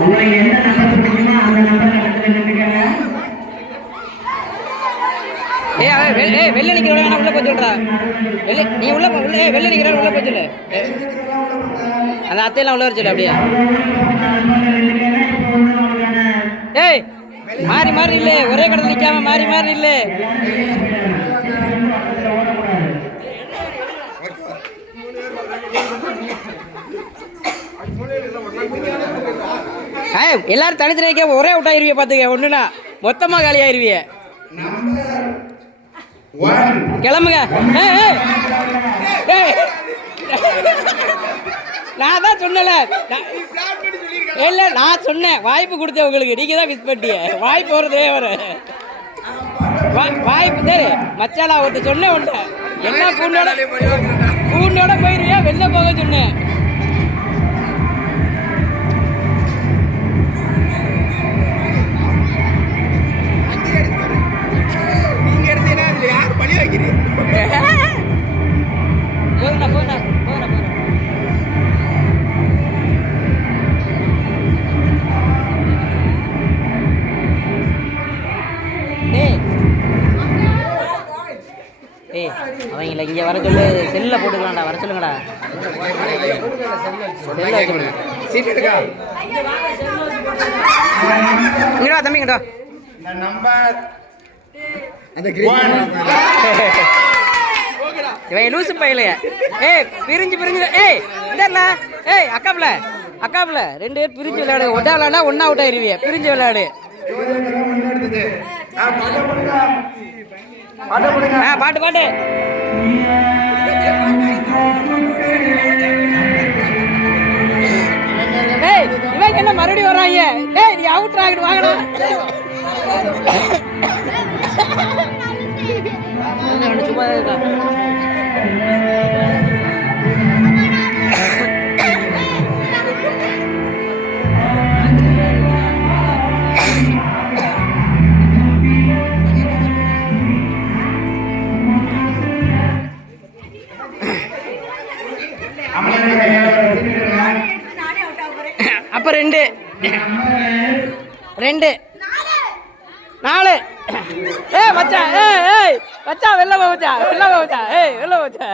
உங்களுக்கு எந்த நம்பர் பிடிக்குமோ அந்த நம்பர் நின்றுக்கங்க ஏய் அவன் வெ- வெளில நிக்கிறவங்க உள்ள போய் சொல்றா. வெளில நீ உள்ள உள்ள வெளில நிக்கிறவங்க உள்ள போய் சொல்லு. அந்த அத்தையெல்லாம் உள்ள வர சொல்லு அப்படியே. ஏய் மாறி மாறி இல்லை. ஒரே கடத்துல நிக்காம மாறி மாறி இல்லை. எல்லாரும் தனித்தனியாக ஒரே விட்டா ஆயிருவிய பார்த்துக்க. ஒண்ணுனா மொத்தமாக காலியாயிருவிய. கிளம்புங்க. நான் தான் சொன்னல இல்லை நான் சொன்னேன். வாய்ப்பு கொடுத்தேன் உங்களுக்கு. நீங்கள் தான் மிஸ் பண்ணிட்டீங்க வாய்ப்பு வருதே வர. வாய்ப்பு சரி மச்சாலா ஒருத்தர் சொன்னேன் ஒன்று என்ன பூண்டோட பூண்டோட போயிருவியா வெளில போக சொன்னேன். அவங்கள இங்கே வர சொல்லு. செல்லில் போட்டுக்கலாம்டா வர சொல்லுங்கடா. வச்சுக்கணும் இங்கடா தம்பி இங்கடா இவன் லூசு பையலைய. ஏய் பிரிஞ்சு பிரிஞ்சு. ஏய் இந்த ஏய் அக்காப்புல அக்காப்புல ரெண்டு பேர் பிரிஞ்சு விளையாடு. ஒட்டா விளையாடா ஒன்னா அவுட் ஆயிருவிய. பிரிஞ்சு விளையாடு. ஆ பாட்டு பாட்டு. ஏய் இவங்க என்ன மறுபடியும் வராங்க? ஏய் நீ அவுட் ஆகிடு வாங்கடா. அப்ப ரெண்டு. ரெண்டு. நாலு. ஏ மச்சா ஏ ஏய் மச்சா வெளில போ வெள்ள வெளில ஏய் வெளில போச்சா